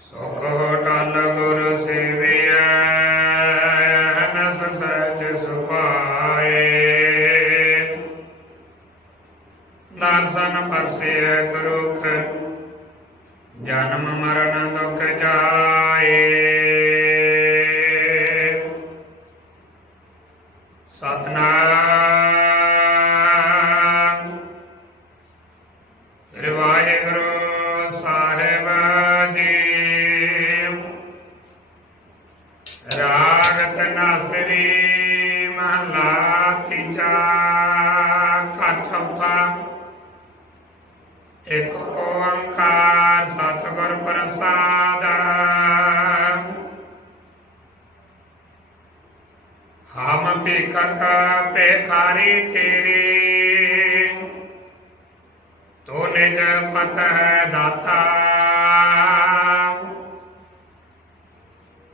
ਸੁਖ ਟਲ ਗੁਰ ਸੇਵਿਆ ਨਸ ਸਚ ਸੁਭਾਏ। ਨਾਰਸਨ ਪਰਸਿਆ ਕਰੁਖ, ਜਨਮ ਮਰਨ ਦੁਖ ਜਾਏ। ਸਤਨਾਮ ਰਾਗ ਤਨਾਸਰੀ ਮਹਲਾ ਤੀਜਾ ਘਰ ਚੌਥਾ। ਇੱਕ ਓੰਕਾਰ ਸਤਿਗੁਰ ਪ੍ਰਸਾਦ। ਹਮ ਭਿਖਕ ਭਿਖਾਰੀ ਤੇਰੀ। ਤੋ ਨਿਜ ਪਤ ਹੈ ਦਾਤਾ।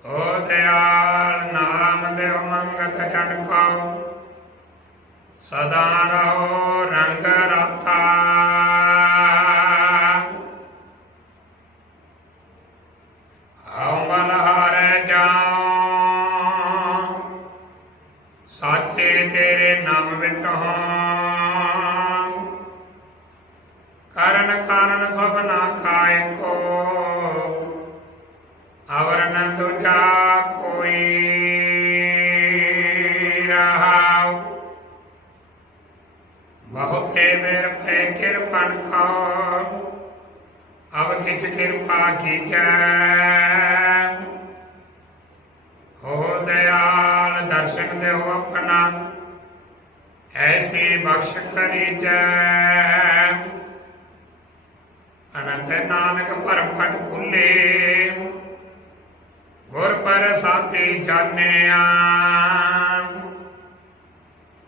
ਓ ਦੇ ਮੰਗਤ ਜਨ ਸਦਾ ਰਹੋ ਰੰਗ ਰਾਤਾ ਹਉ ਮਨ ਹਾਰੇ ਜਾਉ ਸਾਚੇ ਤੇਰੇ ਨਾਮ ਵਿਟਹੁ ਕਰਨ ਕਾਰਨ ਸਭ ਨਾ ਖਾਏ ਕੋ ਅਵਰ ਨ ਕਿਰਪਨ ਕੋ ਅਬ ਕਿਛ ਕਿਰਪਾ ਕੀਜੈ ਹੋ ਦਇਆਲ ਦਰਸ਼ਨ ਦੇਹੁ ਆਪਣਾ। ਐਸੀ ਬਖਸ਼ ਕਰੀਜੈ ਅਨੰਤ ਨਾਨਕ ਭਰਮ ਪਟ ਖੁੱਲੇ। ਗੁਰ ਪਰ ਜਾਣਿਆ।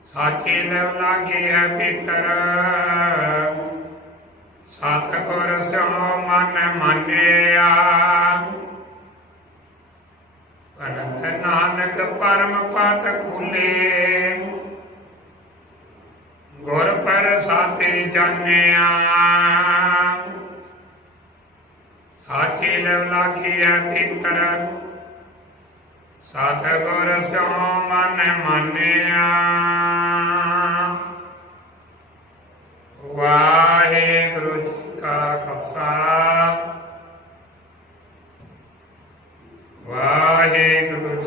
ਸਾਚੇ ਲਵ ਲਾਗੇ ਹੈ ਪਿਤਰ। ਸਤਿਗੁਰ ਸਿਉ ਮਨ ਮੰਨਿਆ। ਅਨੰਤ ਨਾਨਕ ਪਰਮ ਪਟ ਖੁੱਲੇ। ਗੁਰ ਪਰ ਸਾਥੀ ਜਾਣਿਆ। ਸਾਚੇ ਲਵ ਲਾਗਿਆ ਪਿਤਰ। ਸਤਿਗੁਰ ਸਿਉ ਮਨ ਮੰਨਿਆ। ਵਾਹਿਗੁਰੂ